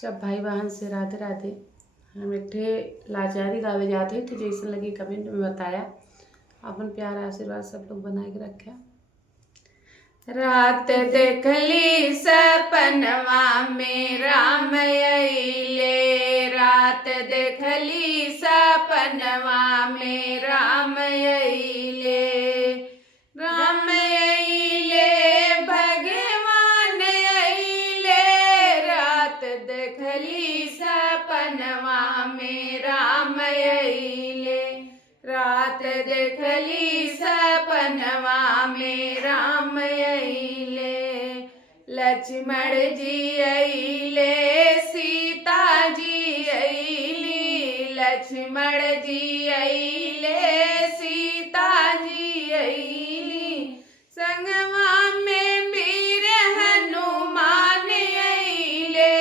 सब भाई बहन से राधे राधे। हम एक ठे लाचारी गावे जाते तो जैसे लगी कमेंट में बताया। अपन प्यार आशीर्वाद सब लोग बना के रखे। रात देखली सपनवा में राम अइले, रात देखली सपनवा में राम अइले, राम अइले भगवान अइले, रात देखली सपनवा में राम अइले, रात देखली सपनवा में राम अइले, लक्ष्मण जी अइले सीता जी अइली, लक्ष्मण जी अइले सीता जी अइली, संगवा में वीर हनुमान अइले,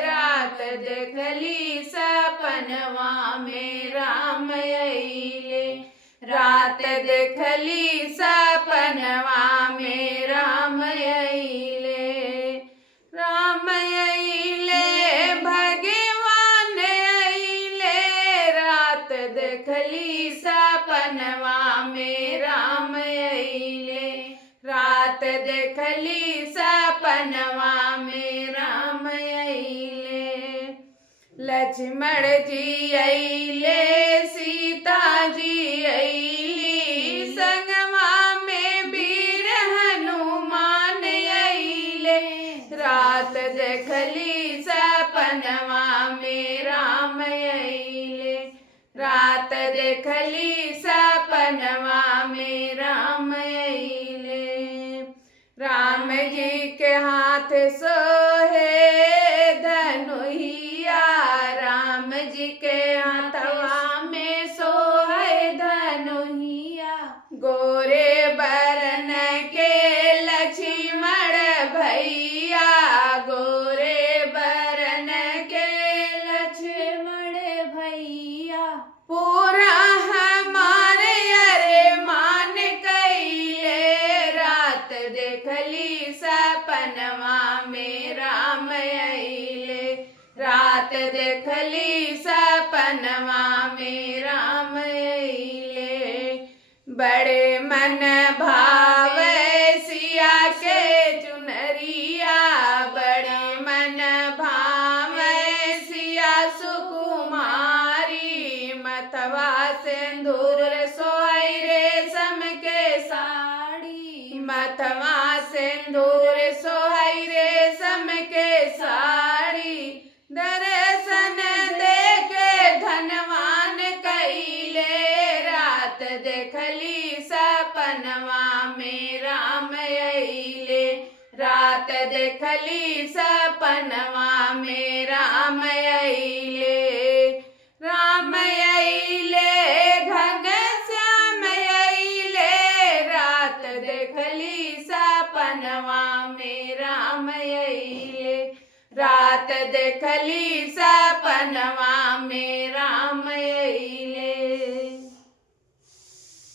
रात देखली सपनवा में राम अइले, रात देखली सपनवा में राम अइले, राम अइले भगवान अइले, रात देखली सपनवा में राम अइले, रात देखली सपनवा में राम अइले, लक्ष्मण जी अइले सीता जी अइली, संगवा में वीर हनुमान अइले, रात देखली सपनवा में राम अइले, रात देखली सपनवा में राम अइले, राम जी के हाथ सोहे धनुहिया, राम जी के हाथवा में सोहे धनुहिया, गोरे बरन के लक्ष्मण भैया, गोरे बरन के लक्ष्मण भैया, पूरा हमारे अरमान कइले, रात देखली सपनवा में राम अइले, रात देखली सपनवा में राम अइले, बड़े मन भावे सिया के चुनरिया, बड़े मन भावे सिया सुकुमारी, मथवा सिंदूर सोई रेशम के साड़ी, मथवा सिंदूर सोई रेशम के साड़ी, दर्शन देके धनवान कइले, रात देखली सपनवा में राम अइले, रात देखली सपनवा में राम अइले, राम अइले घनश्याम अइले, रात देखली सपनवा में राम अइले, रात देखली सपनवा में राम